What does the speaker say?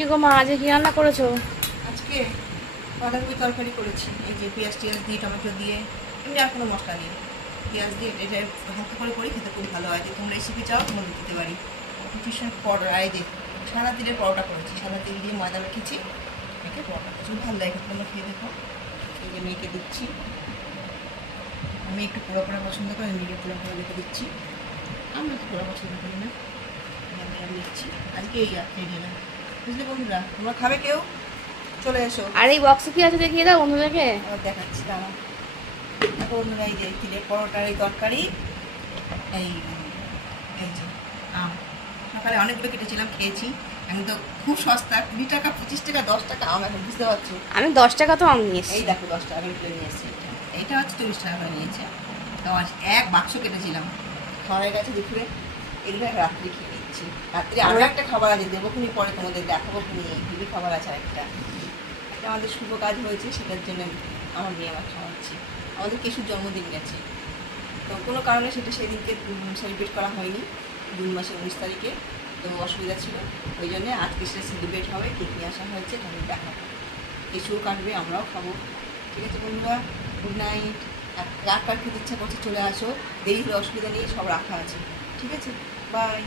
কি গো মা, আজকে কি রান্না করেছো? আজকে বাঁধাকপি তরকারি করেছি, এই যে পেঁয়াজ টিয়াজ দিয়ে টমেটো দিয়ে, এমনি আর কোনো মশলা নেই, পেঁয়াজ দিয়ে এটা হালকা করে করি, খেতে খুব ভালো হয়। যে তোমরা রেসিপি চাও তোমাদের দিতে পারি। টিউশন পরোটা, এই যে সাদা তিলের পরোটা করেছি, সাদা তিল দিয়ে ময়দা মেখেছি, মেখে পরোটা করেছি, খুব ভালো লাগে। তোমরা খেয়ে দেখো। এই যে মেয়েকে দিচ্ছি, আমি একটু পোড়া পোড়া পছন্দ করি, মেয়েকে পোড়া পোড়া রেখে দিচ্ছি। আমি একটু পোড়া পছন্দ করি না, আমি দিচ্ছি। আজকে এই আপনি দিলাম, বুঝলে বন্ধুরা? তোমরা খাবে কেউ? চলে এসো। আর এই বক্সে কি আছে দেখিয়ে দাও বন্ধুদেরকে। আবার দেখাচ্ছি, দাঁড়া। দেখো বন্ধুরা, এই যে তিলের পরোটার এই তরকারি, এই এই যে আম সকালে অনেকগুলো কেটেছিলাম, খেয়েছি। এখন তো খুব সস্তা, 20 টাকা 25 টাকা 10 টাকা আম, এখন বুঝতে পারছো। আমি 10 টাকা তো আম নিয়েছি। এই দেখো 10 টাকা করে নিয়ে এসেছি, এইটা হচ্ছে 40 টাকা করে নিয়েছে। তো এক বাক্স কেটেছিলাম, খাওয়া হয়ে গেছে দুপুরে, এগুলো রাত্রে খেয়ে নিচ্ছি। রাত্রে আরও একটা খাবার আছে, দেবো খুনি, পরে তোমাদের দেখাবো খুনি। হেভি খাবার আছে আরেকটা, এটা আমাদের শুভ কাজ হয়েছে, সেটার জন্য আমার মেয়ে আমার খাওয়াচ্ছি। আমাদের কেশুর জন্মদিন গেছে, তো কোনো কারণে সেটা সেদিনকে সেলিব্রেট করা হয়নি, জুন মাসের 19 তারিখে। তো অসুবিধা ছিল, ওই জন্যে আজকে সেটা সেলিব্রেট হবে, কেক নিয়ে আসা হয়েছে, তাদের দেখাবো। কেশুও কাটবে, আমরাও খাবো। ঠিক আছে বন্ধুরা, গুড নাইট। কার কার খেতে ইচ্ছা করছে চলে আসো, দেরি হলে অসুবিধা নেই, সব রাখা আছে। ঠিক আছে, বাই।